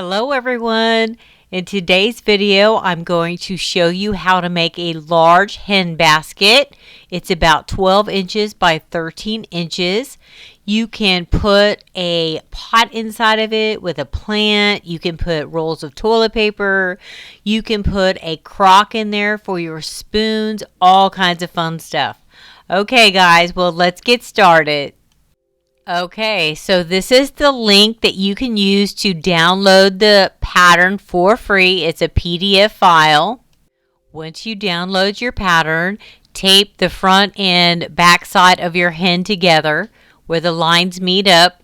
Hello everyone! In today's video I'm going to show you how to make a large hen basket. It's about 12 inches by 13 inches. You can put a pot inside of it with a plant. You can put rolls of toilet paper. You can put a crock in there for your spoons. All kinds of fun stuff. Okay guys, well let's get started. Okay, so this is the link that you can use to download the pattern for free. It's a PDF file. Once you download your pattern, tape the front and back side of your hen together where the lines meet up.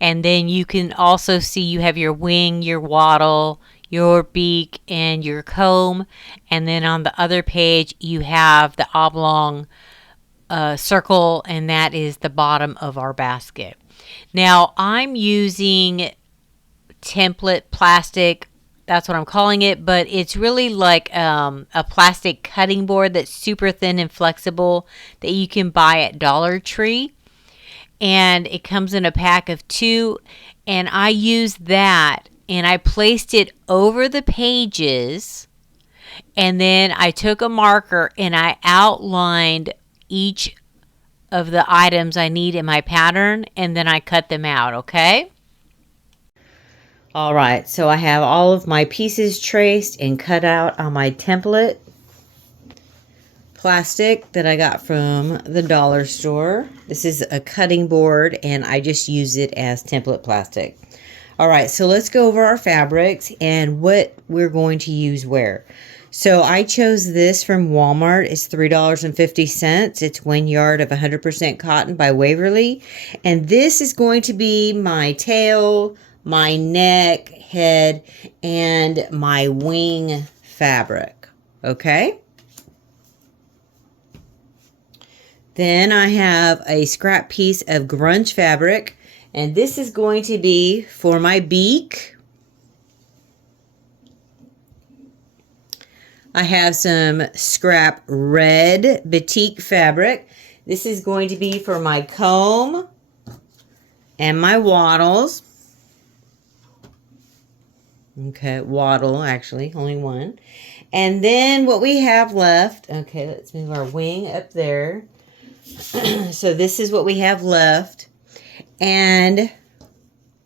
And then you can also see you have your wing, your wattle, your beak, and your comb. And then on the other page, you have the oblong circle, and that is the bottom of our basket. Now I'm using template plastic, that's what I'm calling it, but it's really like a plastic cutting board that's super thin and flexible that you can buy at Dollar Tree, and it comes in a pack of 2, and I used that and I placed it over the pages, and then I took a marker and I outlined each of the items I need in my pattern, and then I cut them out, okay? All right, so I have all of my pieces traced and cut out on my template plastic that I got from the dollar store. This is a cutting board and I just use it as template plastic. All right, so let's go over our fabrics and what we're going to use where. So I chose this from Walmart. It's $3.50. It's 1 yard of 100% cotton by Waverly. And this is going to be my tail, my neck, head, and my wing fabric. Okay? Then I have a scrap piece of grunge fabric. And this is going to be for my beak. I have some scrap red batik fabric. This is going to be for my comb and my wattles. Okay, wattle actually, only one. And then what we have left, okay, let's move our wing up there. So this is what we have left. And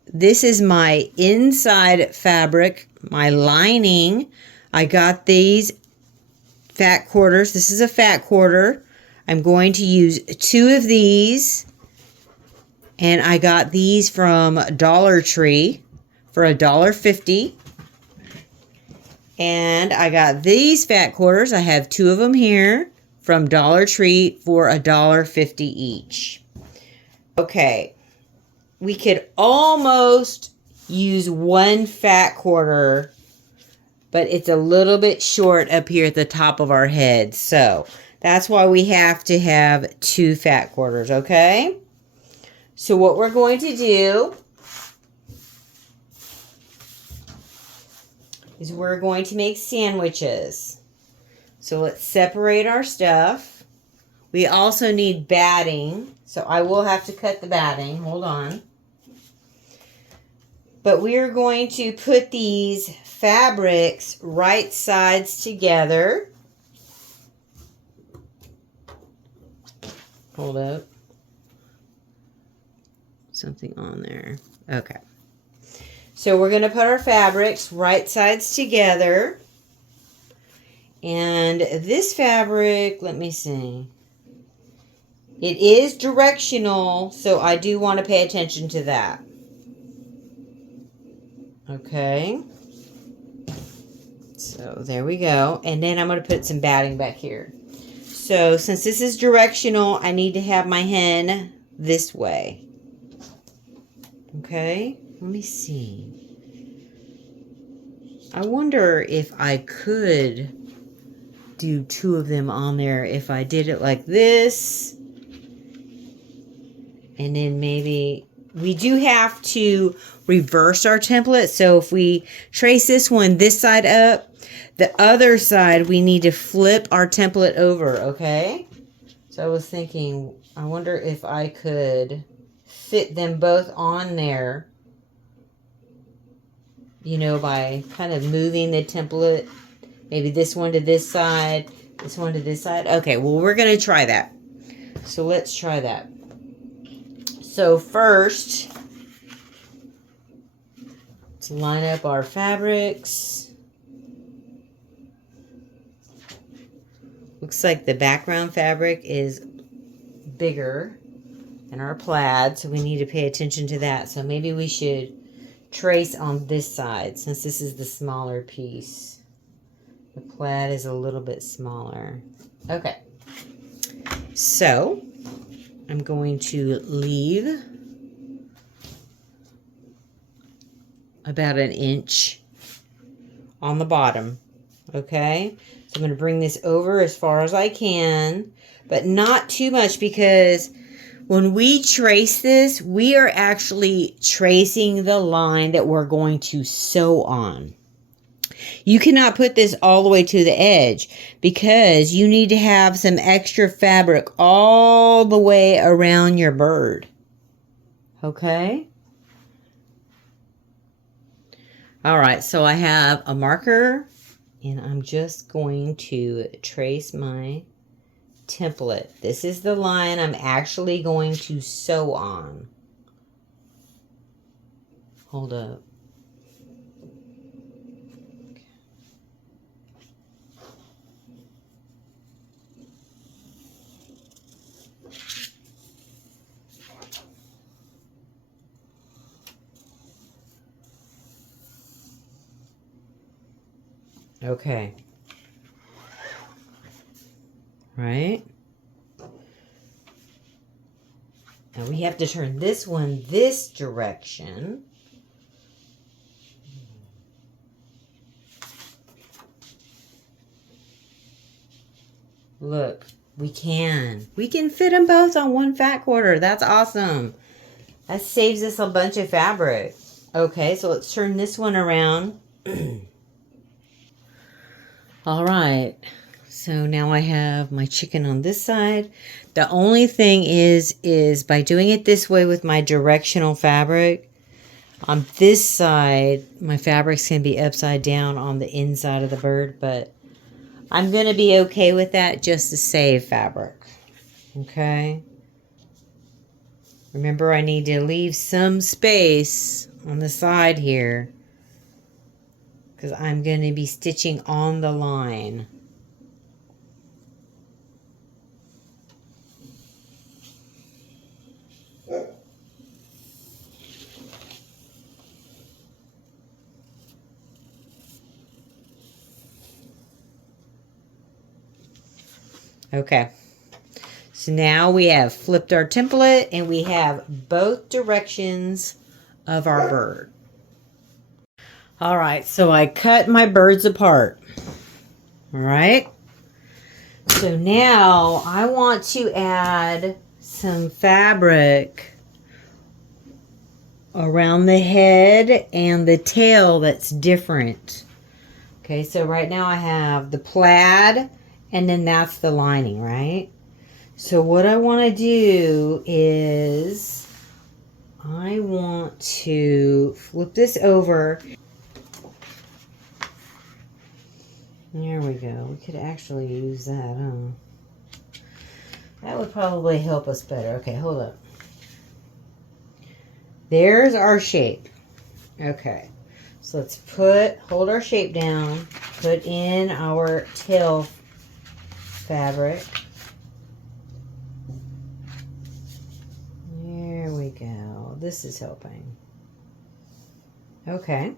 this is my inside fabric, my lining. I got these fat quarters. This is a fat quarter. I'm going to use 2 of these. And I got these from Dollar Tree for $1.50. And I got these fat quarters. I have 2 of them here from Dollar Tree for $1.50 each. Okay. We could almost use 1 fat quarter, but it's a little bit short up here at the top of our head. So that's why we have to have 2 fat quarters, okay? So what we're going to do is we're going to make sandwiches. So let's separate our stuff. We also need batting, so I will have to cut the batting. Hold on. But we are going to put these fabrics right sides together. Hold up. Something on there. Okay. So we're going to put our fabrics right sides together. And this fabric, let me see. It is directional, so I do want to pay attention to that. Okay, so there we go. And then I'm going to put some batting back here. So since this is directional, I need to have my hen this way. Okay, let me see. I wonder if I could do 2 of them on there if I did it like this. And then maybe we do have to reverse our template. So if we trace this one this side up, the other side we need to flip our template over, okay? So I was thinking, I wonder if I could fit them both on there you know, by kind of moving the template. Maybe this one to this side, this one to this side. Okay, well, we're going to try that. So let's try that. So first, let's line up our fabrics. Looks like the background fabric is bigger than our plaid, so we need to pay attention to that. So maybe we should trace on this side since this is the smaller piece. The plaid is a little bit smaller. Okay, so I'm going to leave about 1 inch on the bottom. Okay, so I'm going to bring this over as far as I can, but not too much, because when we trace this, we are actually tracing the line that we're going to sew on. You cannot put this all the way to the edge because you need to have some extra fabric all the way around your bird. Okay? All right, so I have a marker and I'm just going to trace my template. This is the line I'm actually going to sew on. Hold up. Okay. Right? Now we have to turn this one this direction. Look, we can fit them both on one fat quarter. That's awesome. That saves us a bunch of fabric. Okay, so let's turn this one around. All right, so now I have my chicken on this side. The only thing is by doing it this way with my directional fabric, on this side, my fabric's going to be upside down on the inside of the bird, but I'm going to be okay with that just to save fabric. Okay? Remember, I need to leave some space on the side here because I'm going to be stitching on the line. Okay, so now we have flipped our template and we have both directions of our bird. All right, so I cut my birds apart. All right, so now I want to add some fabric around the head and the tail that's different. Okay, so right now I have the plaid and then that's the lining, right? So what I want to do is I want to flip this over. There we go. We could actually use that, huh? That would probably help us better. Okay, hold up. There's our shape. Okay. So let's hold our shape down, put in our tail fabric. There we go. This is helping. Okay.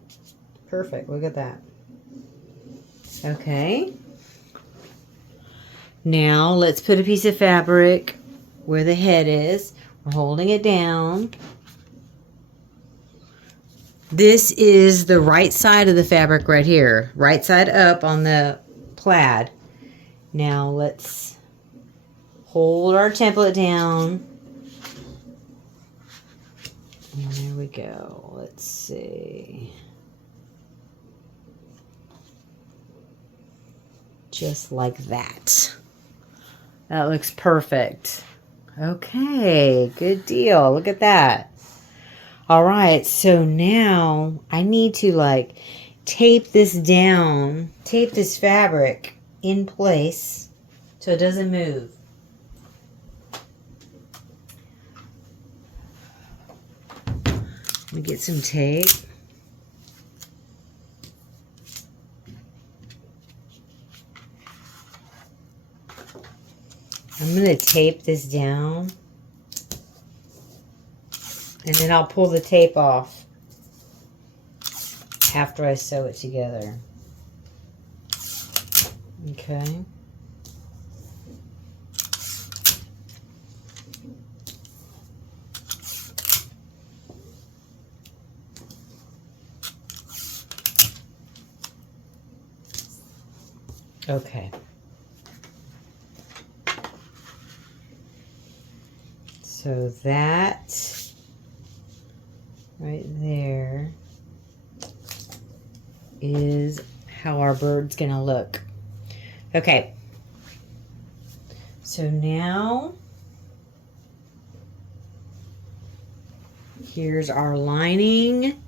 Perfect. Look at that. Okay. Now let's put a piece of fabric where the head is. We're holding it down. This is the right side of the fabric right here. Right side up on the plaid. Now let's hold our template down. And there we go. Let's see. Just like that. That looks perfect. Okay, good deal. Look at that. All right, so now I need to like tape this down, tape this fabric in place so it doesn't move. Let me get some tape. I'm going to tape this down. And then I'll pull the tape off after I sew it together. Okay. Okay. So that right there is how our bird's gonna look. Okay. So now here's our lining,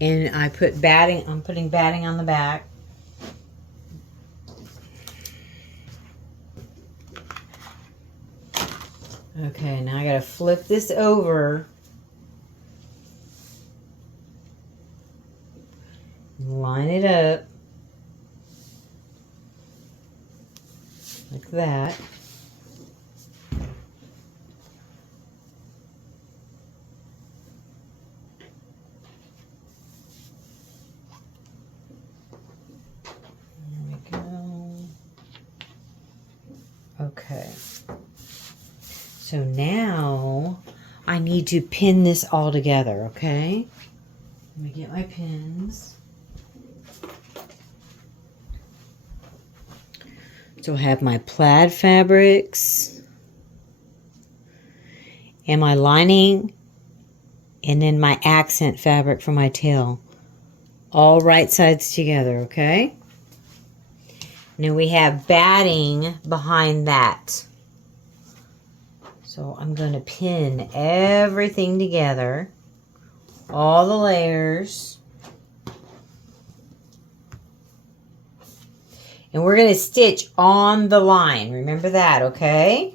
and I put batting. I'm putting batting on the back. Okay, now I gotta flip this over. Line it up. Like that. There we go. Okay. So now I need to pin this all together, okay? Let me get my pins. So I have my plaid fabrics and my lining and then my accent fabric for my tail. All right sides together, okay? And then we have batting behind that. So I'm going to pin everything together, all the layers. And we're going to stitch on the line. Remember that, okay?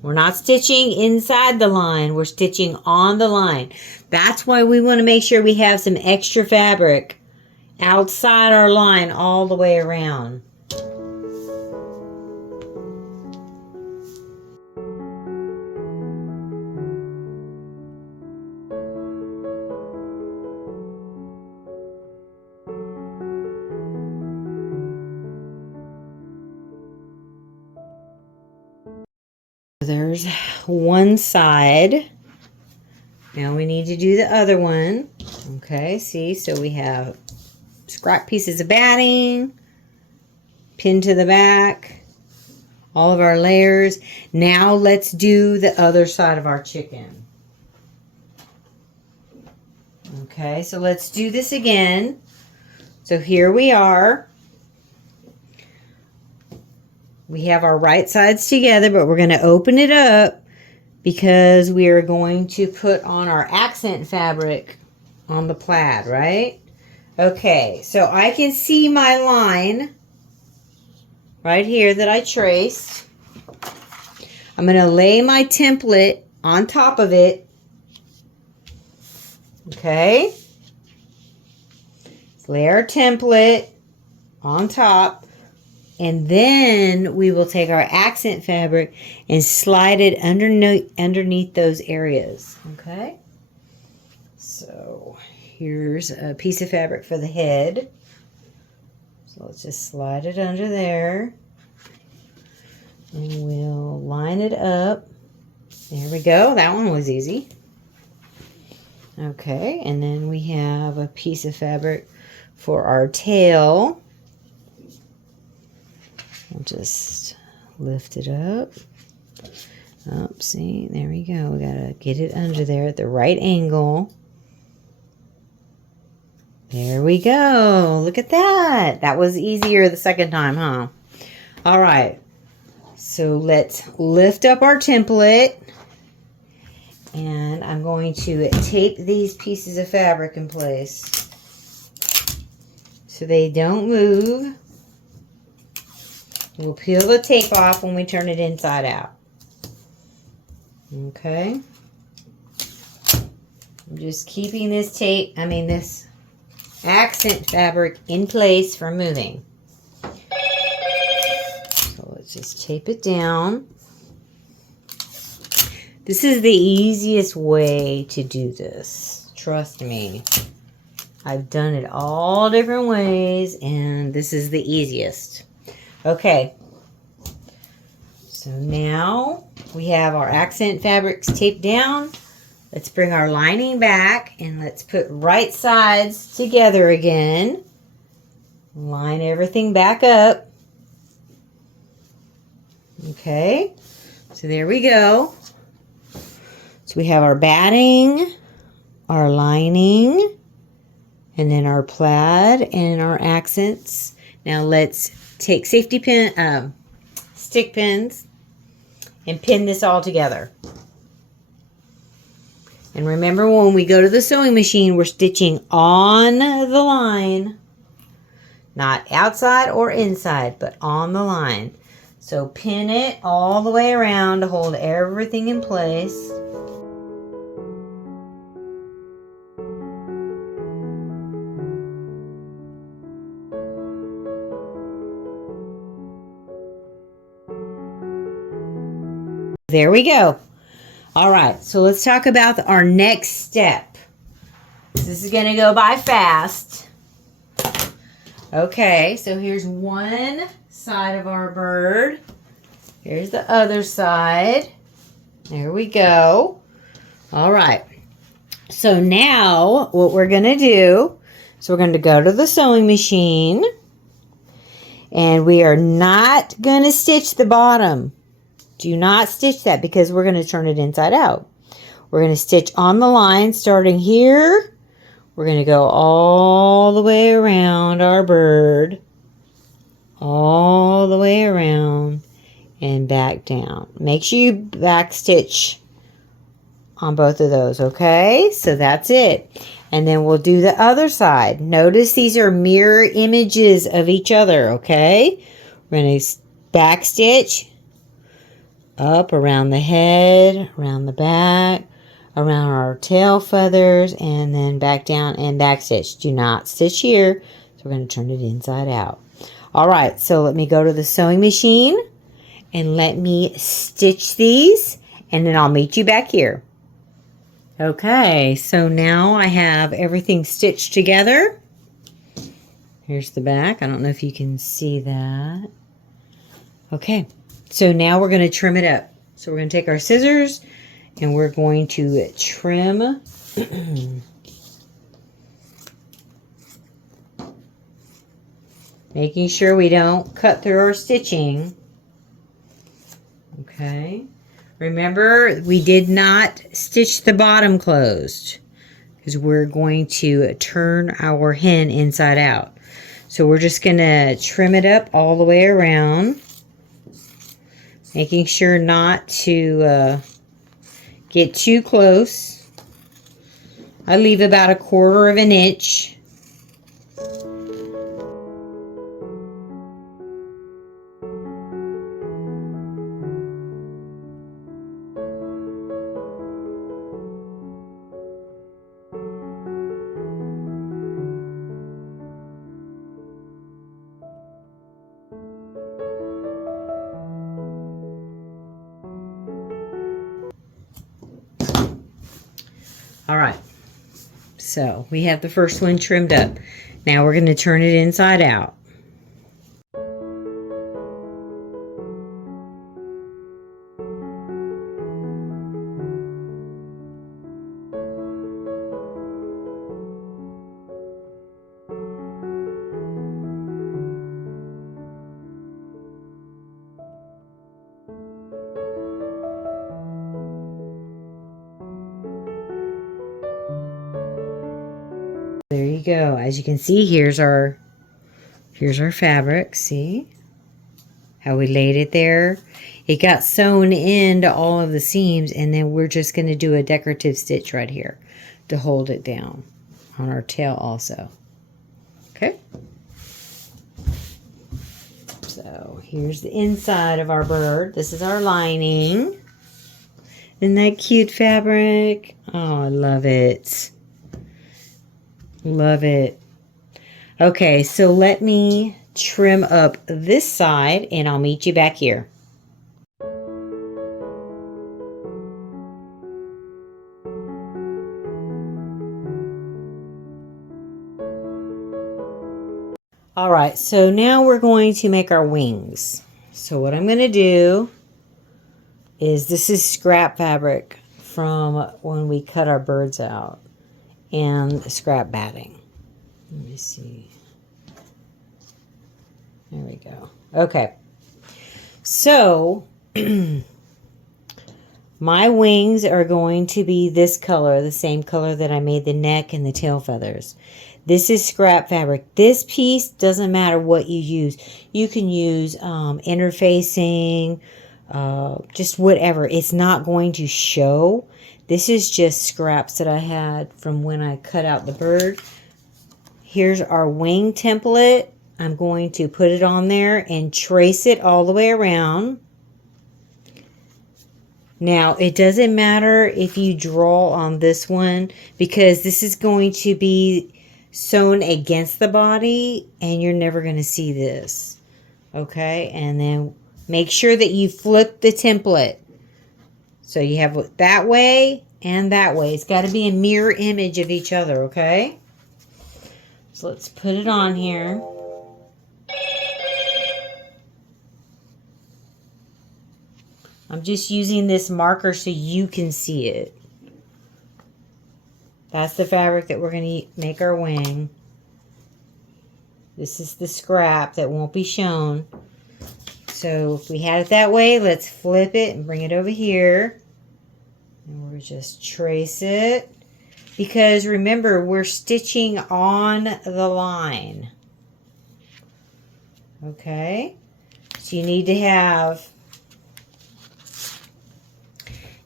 We're not stitching inside the line. We're stitching on the line. That's why we want to make sure we have some extra fabric outside our line all the way around. There's one side. Now we need to do the other one. Okay, see, so we have scrap pieces of batting, pinned to the back, all of our layers. Now let's do the other side of our chicken. Okay, so let's do this again. So here we are. We have our right sides together, but we're going to open it up because we are going to put on our accent fabric on the plaid, right? Okay, so I can see my line right here that I traced. I'm going to lay my template on top of it. Okay. Let's lay our template on top. And then we will take our accent fabric and slide it underneath those areas. Okay. So here's a piece of fabric for the head. So let's just slide it under there. And we'll line it up. There we go. That one was easy. Okay. And then we have a piece of fabric for our tail. We'll just lift it up. Oh, see, there we go. We gotta get it under there at the right angle. There we go. Look at that. That was easier the second time, huh? All right. So let's lift up our template. And I'm going to tape these pieces of fabric in place so they don't move. We'll peel the tape off when we turn it inside out. Okay. I'm just keeping this this accent fabric in place from moving. So let's just tape it down. This is the easiest way to do this. Trust me. I've done it all different ways, and this is the easiest. Okay. So now we have our accent fabrics taped down. Let's bring our lining back, and let's put right sides together again. Line everything back up. Okay. So there we go. So we have our batting, our lining, and then our plaid and our accents. Now let's take safety pin, stick pins, and pin this all together. And remember, when we go to the sewing machine, we're stitching on the line, not outside or inside, but on the line. So pin it all the way around to hold everything in place. There we go. All right, so let's talk about our next step. This is going to go by fast. Okay, so here's one side of our bird. Here's the other side. There we go. All right. So now what we're going to do is we're going to go to the sewing machine, and we are not going to stitch the bottom. Do not stitch that because we're going to turn it inside out. We're going to stitch on the line starting here. We're going to go all the way around our bird. All the way around and back down. Make sure you back stitch on both of those, okay? So that's it. And then we'll do the other side. Notice these are mirror images of each other, okay? We're going to back stitch. Up around the head, around the back, around our tail feathers, and then back down and back stitch. Do not stitch here. So we're going to turn it inside out. All right, so let me go to the sewing machine and let me stitch these, and then I'll meet you back here. Okay, so now I have everything stitched together. Here's the back. I don't know if you can see that. Okay. So now we're going to trim it up. So we're going to take our scissors and we're going to trim. Making sure we don't cut through our stitching. Okay. Remember, we did not stitch the bottom closed because we're going to turn our hen inside out. So we're just going to trim it up all the way around. Making sure not to get too close. I leave about 1/4 of an inch. All right, so we have the first one trimmed up. Now we're going to turn it inside out. There you go. As you can see, here's our fabric. See how we laid it there? it got sewn into all of the seams, and then we're just going to do a decorative stitch right here to hold it down on our tail also. Okay. So here's the inside of our bird. This is our lining. Isn't that cute fabric? Oh, I love it. Love it. Okay, so let me trim up this side and I'll meet you back here. All right, so now we're going to make our wings. So what I'm going to do is, this is scrap fabric from when we cut our birds out, and scrap batting. Let me see. There we go. Okay. So my wings are going to be this color, the same color that I made the neck and the tail feathers. This is scrap fabric. This piece doesn't matter what you use. You can use interfacing, just whatever. It's not going to show. This is just scraps that I had from when I cut out the bird. Here's our wing template. I'm going to put it on there and trace it all the way around. Now, it doesn't matter if you draw on this one, because this is going to be sewn against the body and you're never going to see this. Okay, and then make sure that you flip the template. So you have it that way and that way. It's got to be a mirror image of each other, okay? So let's put it on here. I'm just using this marker so you can see it. That's the fabric that we're going to make our wing. This is the scrap that won't be shown. So if we had it that way, let's flip it and bring it over here. And we'll just trace it. Because remember, we're stitching on the line. Okay? So you need to have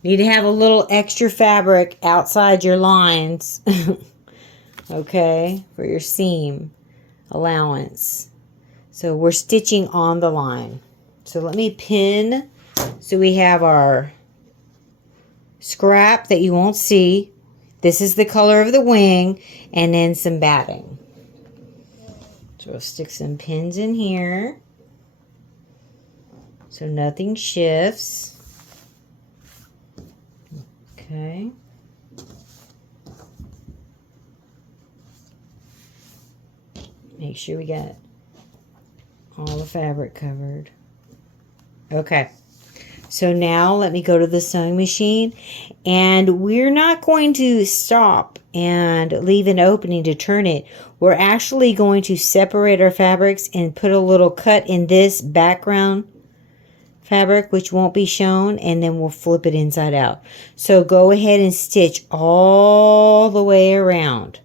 a little extra fabric outside your lines. Okay? For your seam allowance. So we're stitching on the line. So let me pin. So we have our scrap that you won't see. This is the color of the wing, and then some batting. So we'll stick some pins in here so nothing shifts. Okay. Make sure we got all the fabric covered. Okay. So now let me go to the sewing machine, and we're not going to stop and leave an opening to turn it. We're actually going to separate our fabrics and put a little cut in this background fabric, which won't be shown, and then we'll flip it inside out. So go ahead and stitch all the way around.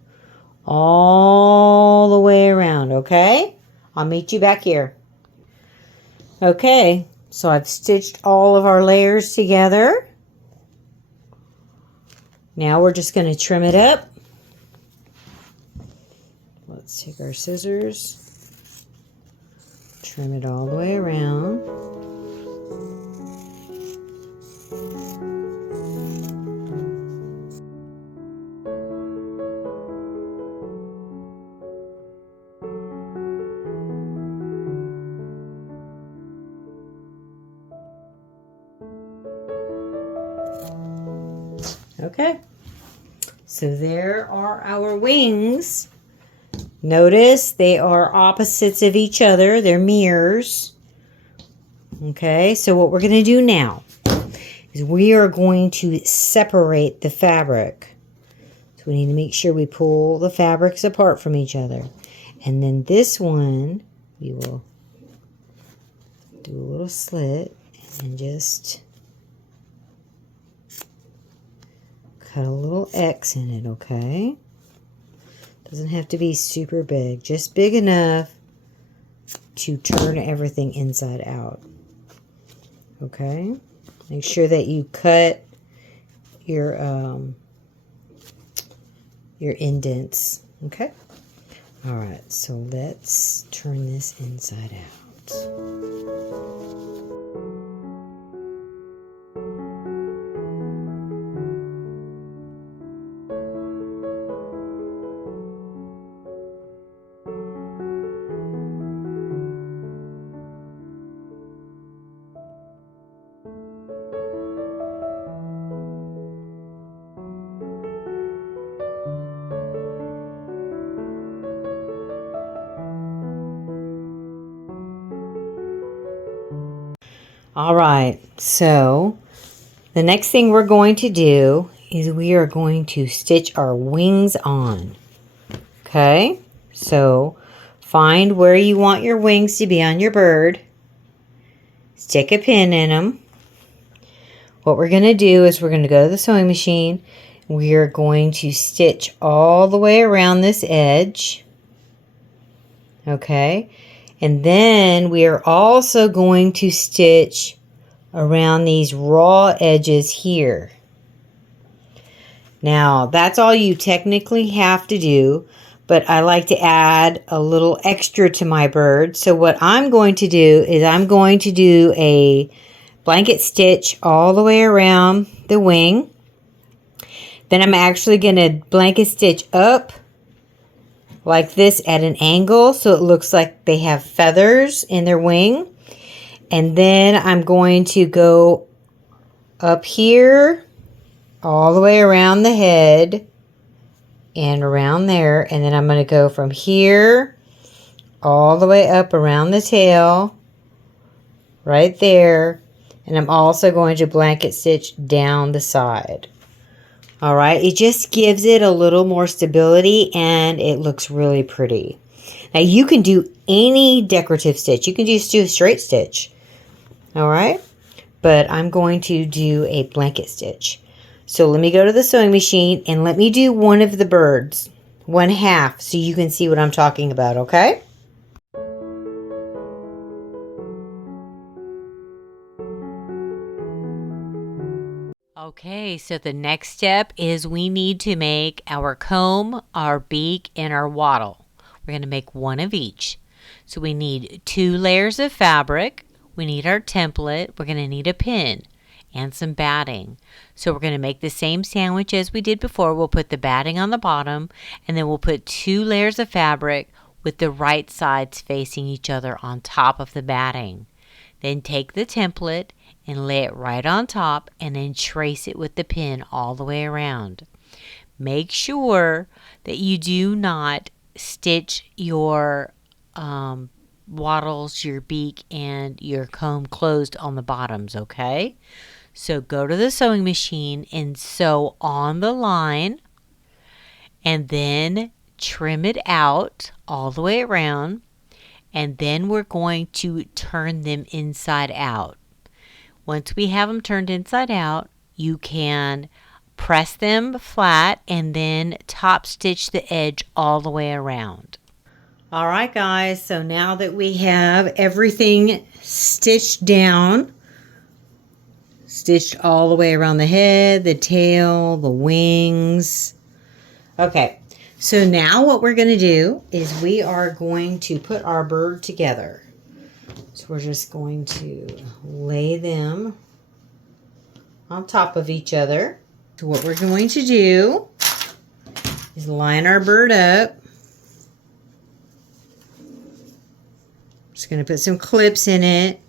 All the way around, okay? I'll meet you back here. Okay. So I've stitched all of our layers together. Now we're just going to trim it up. Let's take our scissors, trim it all the way around. Okay, so there are our wings. Notice they are opposites of each other. They're mirrors. Okay, so what we're going to do now is we are going to separate the fabric. So we need to make sure we pull the fabrics apart from each other. And then this one, we will do a little slit and just cut a little X in it, okay? Doesn't have to be super big, just big enough to turn everything inside out. Okay, make sure that you cut your indents. Okay. All right, so let's turn this inside out. All right, so the next thing we're going to do is we are going to stitch our wings on. Okay, so find where you want your wings to be on your bird. Stick a pin in them. What we're going to do is we're going to go to the sewing machine. We are going to stitch all the way around this edge. Okay, and then we are also going to stitch around these raw edges here. Now, that's all you technically have to do, but I like to add a little extra to my bird. So what I'm going to do is I'm going to do a blanket stitch all the way around the wing. Then I'm actually going to blanket stitch up like this at an angle so it looks like they have feathers in their wing. And then I'm going to go up here all the way around the head and around there. And then I'm going to go from here all the way up around the tail right there. And I'm also going to blanket stitch down the side. All right, it just gives it a little more stability and it looks really pretty. Now you can do any decorative stitch. You can just do a straight stitch. All right, but I'm going to do a blanket stitch. So let me go to the sewing machine and let me do one of the birds, one half, so you can see what I'm talking about, okay? Okay, so the next step is we need to make our comb, our beak, and our wattle. We're going to make one of each. So we need 2 layers of fabric. We need our template. We're going to need a pin and some batting. So we're going to make the same sandwich as we did before. We'll put the batting on the bottom, and then we'll put 2 layers of fabric with the right sides facing each other on top of the batting. Then take the template and lay it right on top and then trace it with the pin all the way around. Make sure that you do not stitch your wattles, your beak, and your comb closed on the bottoms, okay? So go to the sewing machine and sew on the line and then trim it out all the way around, and then we're going to turn them inside out. Once we have them turned inside out, you can press them flat and then top stitch the edge all the way around. All right, guys, so now that we have everything stitched down, stitched all the way around the head, the tail, the wings. Okay, so now what we're going to do is we are going to put our bird together. So we're just going to lay them on top of each other. So what we're going to do is line our bird up. Just going to put some clips in it.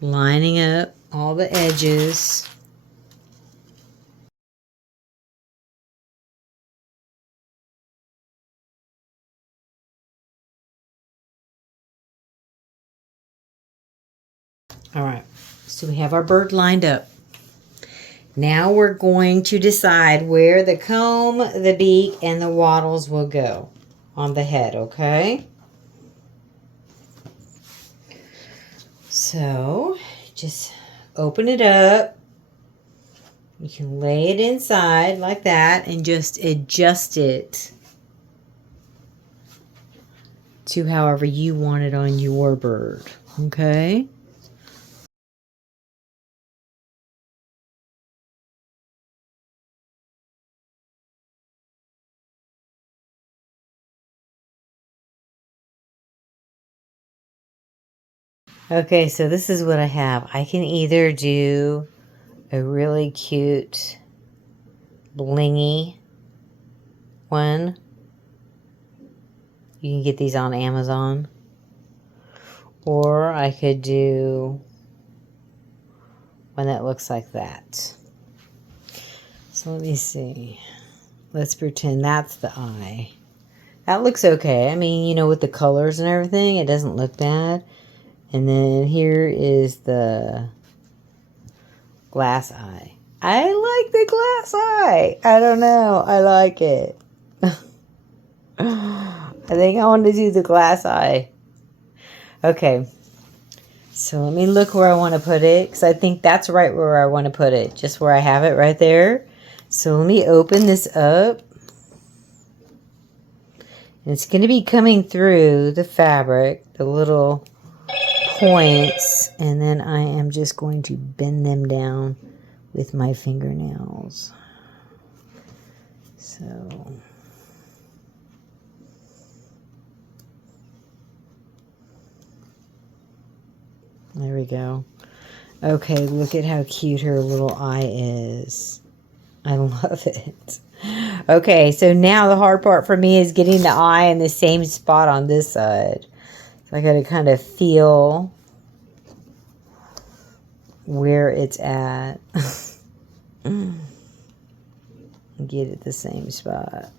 Lining up all the edges. All right, so we have our bird lined up. Now we're going to decide where the comb, the beak, and the wattles will go on the head, okay? So just open it up. You can lay it inside like that and just adjust it to however you want it on your bird. Okay? Okay, so this is what I have. I can either do a really cute blingy one. You can get these on Amazon. Or I could do one that looks like that. So let me see. Let's pretend that's the eye. That looks okay. I mean, you know, with the colors and everything, it doesn't look bad. And then here is the glass eye. I like the glass eye. I don't know. I like it. I think I want to do the glass eye. Okay. So let me look where I want to put it, because I think that's right where I want to put it. Just where I have it right there. So let me open this up. And it's going to be coming through the fabric, the little points, and then I am just going to bend them down with my fingernails. So there we go. Okay, look at how cute her little eye is. I love it. Okay, so now the hard part for me is getting the eye in the same spot on this side. So I got to kind of feel where it's at. Get it the same spot.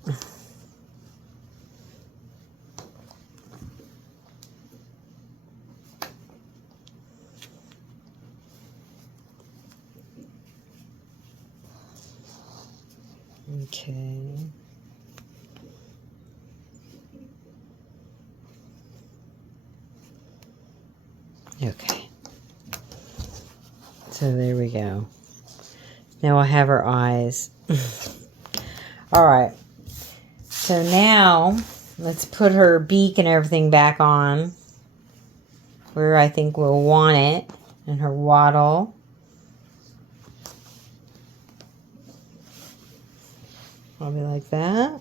Okay. Okay. So there we go. Now I have her eyes. All right. So now let's put her beak and everything back on where I think we'll want it, and her wattle. Probably like that.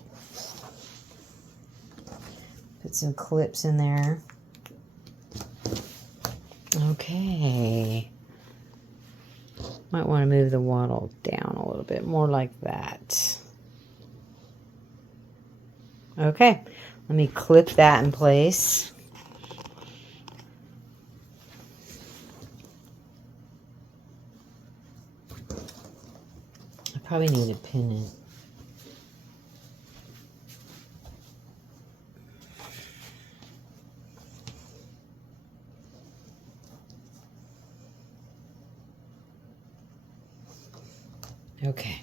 Put some clips in there. Okay. Might want to move the wattle down a little bit more like that. Okay. Let me clip that in place. I probably need to pin it. Okay.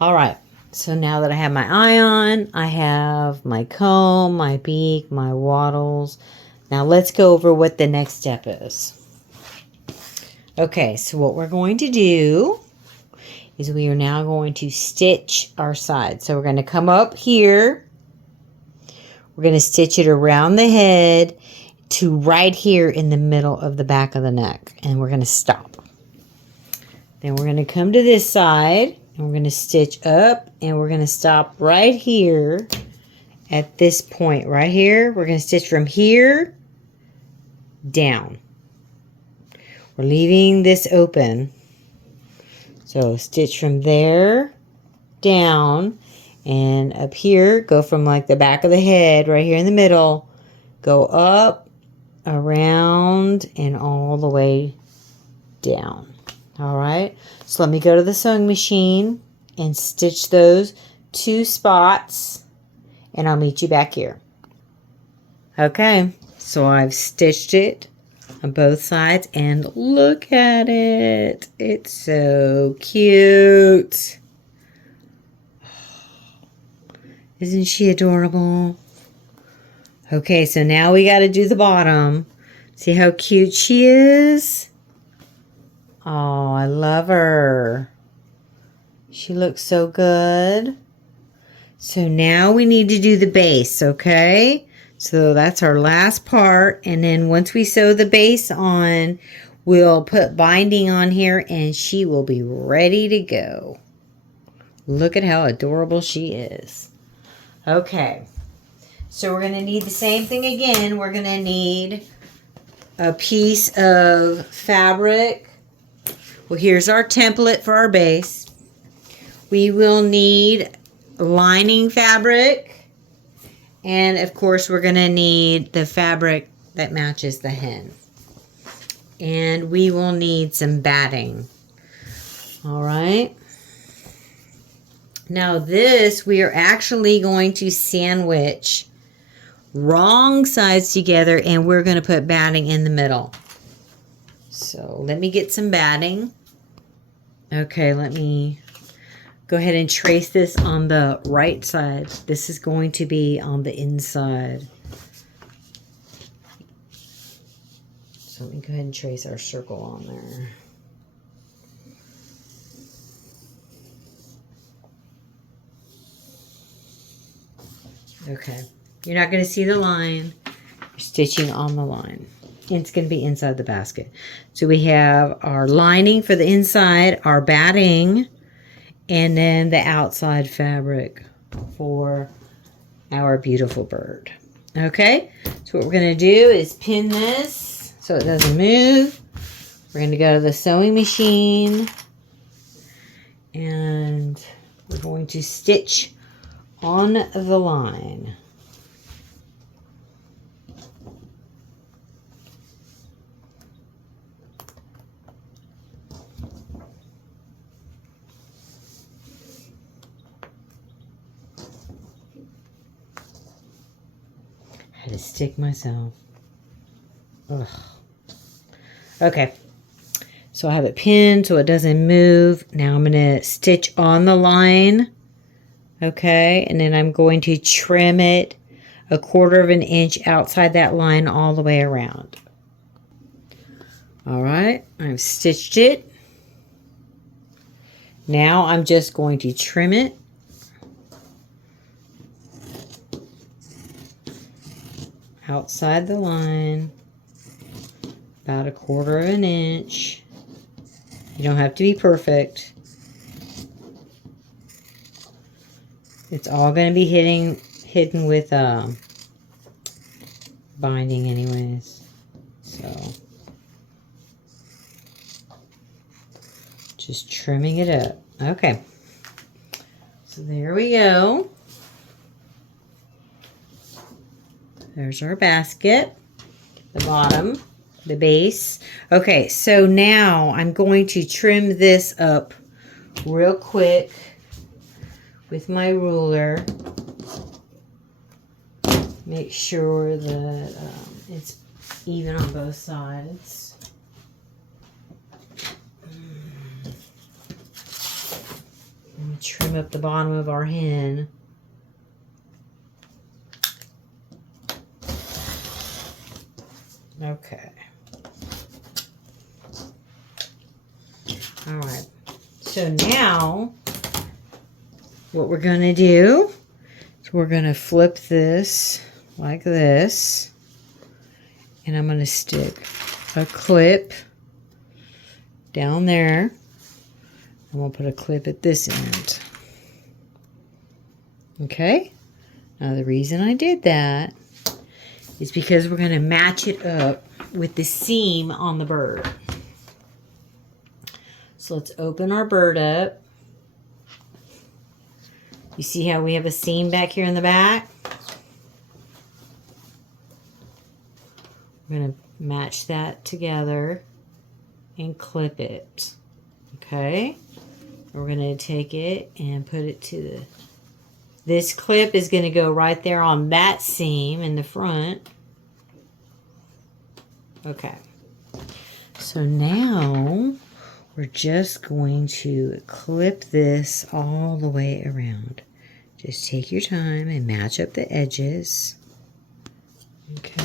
All right. So now that I have my eye on, I have my comb, my beak, my wattles. Now let's go over what the next step is. Okay, so what we're going to do is we are now going to stitch our side. So we're going to come up here. We're going to stitch it around the head to right here in the middle of the back of the neck. And we're going to stop. Then we're going to come to this side, and we're going to stitch up, and we're going to stop right here at this point right here. We're going to stitch from here down. We're leaving this open. So stitch from there down, and up here, go from like the back of the head right here in the middle, go up, around, and all the way down. All right, so let me go to the sewing machine and stitch those 2 spots, and I'll meet you back here. Okay, so I've stitched it on both sides, and look at it. It's so cute. Isn't she adorable? Okay, so now we got to do the bottom. See how cute she is? Oh, I love her. She looks so good. So now we need to do the base, okay? So that's our last part. And then once we sew the base on, we'll put binding on here and she will be ready to go. Look at how adorable she is. Okay. So we're going to need the same thing again. We're going to need a piece of fabric. Well, here's our template for our base. We will need lining fabric. And of course, we're going to need the fabric that matches the hen. And we will need some batting. All right. Now this, we are actually going to sandwich wrong sides together, and we're going to put batting in the middle. So let me get some batting. Okay, let me go ahead and trace this on the right side. This is going to be on the inside. So let me go ahead and trace our circle on there. Okay, you're not going to see the line. You're stitching on the line. It's going to be inside the basket. So we have our lining for the inside, our batting, and then the outside fabric for our beautiful bird. Okay, so what we're going to do is pin this so it doesn't move. We're going to go to the sewing machine and we're going to stitch on the line. I had to stick myself. Ugh. Okay, so I have it pinned so it doesn't move. Now I'm going to stitch on the line. Okay, and then I'm going to trim it 1/4 of an inch outside that line all the way around. All right, I've stitched it. Now I'm just going to trim it. Outside the line, about 1/4 of an inch. You don't have to be perfect. It's all going to be hidden with binding anyways. So just trimming it up. Okay. So there we go. There's our basket, the bottom, the base. Okay, so now I'm going to trim this up real quick with my ruler. Make sure that it's even on both sides. Let me trim up the bottom of our hen. Okay. All right. So now what we're going to do is we're going to flip this like this. And I'm going to stick a clip down there. I'm going to put a clip at this end. Okay. Now the reason I did that is because we're going to match it up with the seam on the bird. So let's open our bird up. You see how we have a seam back here in the back? We're going to match that together and clip it. Okay? We're going to take it and put it to the... This clip is going to go right there on that seam in the front. Okay. So now we're just going to clip this all the way around. Just take your time and match up the edges. Okay.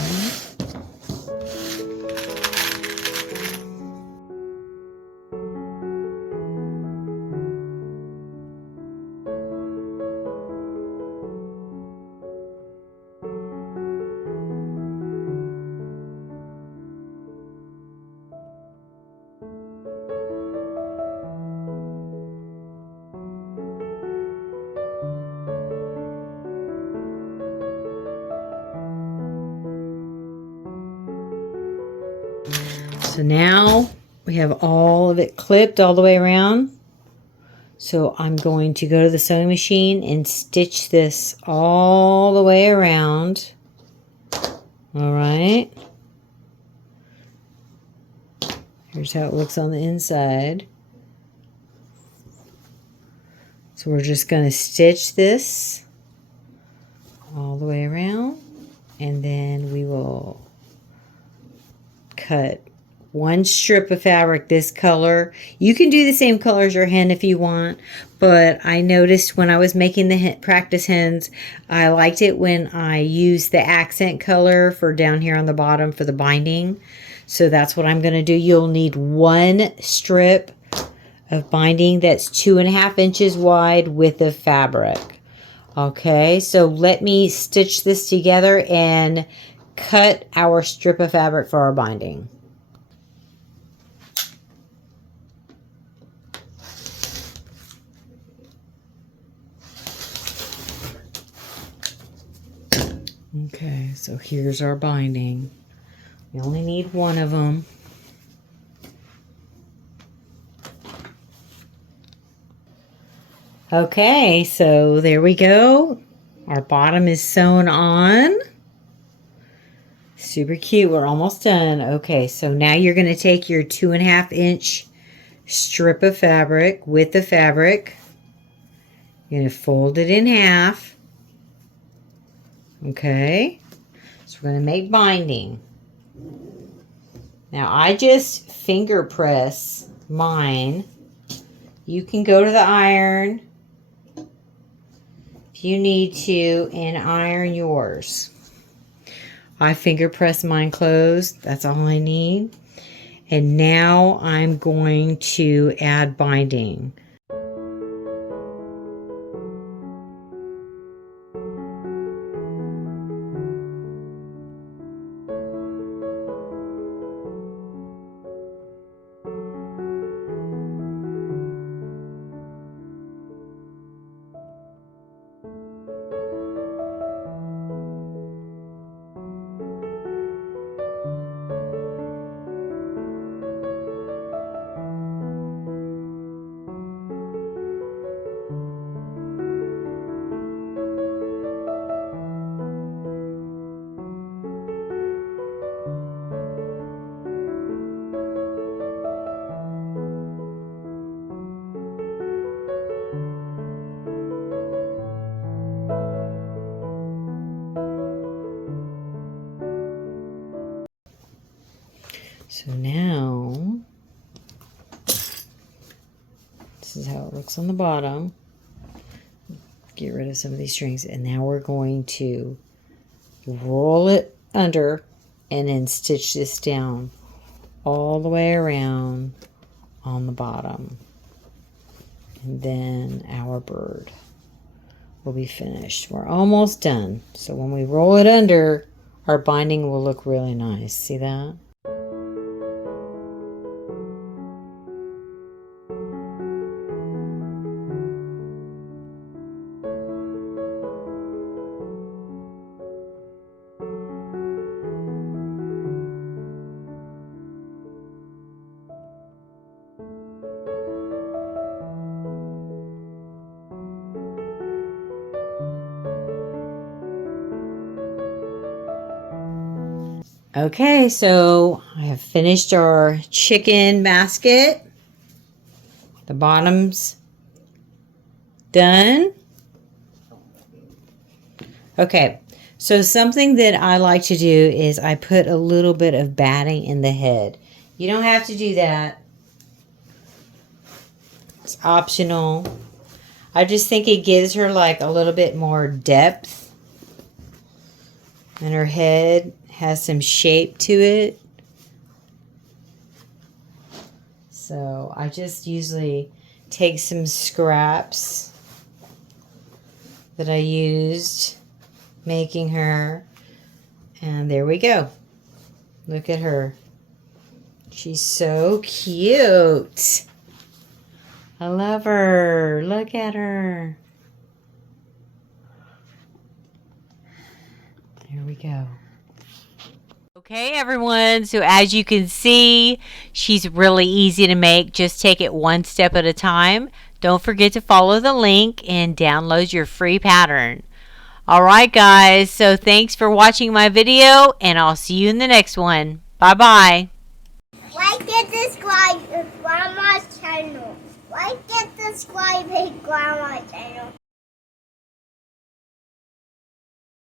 So now we have all of it clipped all the way around. So I'm going to go to the sewing machine and stitch this all the way around. All right. Here's how it looks on the inside. So we're just going to stitch this all the way around, and then we will cut one strip of fabric this color. You can do the same color as your hen if you want, but I noticed when I was making the practice hens, I liked it when I used the accent color for down here on the bottom for the binding. So that's what I'm going to do. You'll need one strip of binding that's 2.5 inches wide with the fabric. Okay, so let me stitch this together and cut our strip of fabric for our binding. Okay, so here's our binding. We only need one of them. Okay, so there we go. Our bottom is sewn on. Super cute. We're almost done. Okay, so now you're going to take your 2.5 inch strip of fabric with the fabric. You're going to fold it in half. Okay, so we're going to make binding. Now I just finger press mine. You can go to the iron if you need to and iron yours. I finger press mine closed. That's all I need. And now I'm going to add binding. So now, this is how it looks on the bottom. Get rid of some of these strings, and now we're going to roll it under and then stitch this down all the way around on the bottom. And then our bird will be finished. We're almost done. So when we roll it under, our binding will look really nice. See that? Okay, so I have finished our chicken basket. The bottom's done. Okay, so something that I like to do is I put a little bit of batting in the head. You don't have to do that. It's optional. I just think it gives her like a little bit more depth. And her head has some shape to it. So I just usually take some scraps that I used making her, and there we go. Look at her. She's so cute. I love her. Look at her. There we go. Okay, everyone, so as you can see, she's really easy to make. Just take it one step at a time. Don't forget to follow the link and download your free pattern. Alright guys, so thanks for watching my video, and I'll see you in the next one. Bye-bye. Like and subscribe to Grandma's channel. Like and subscribe to Grandma's channel.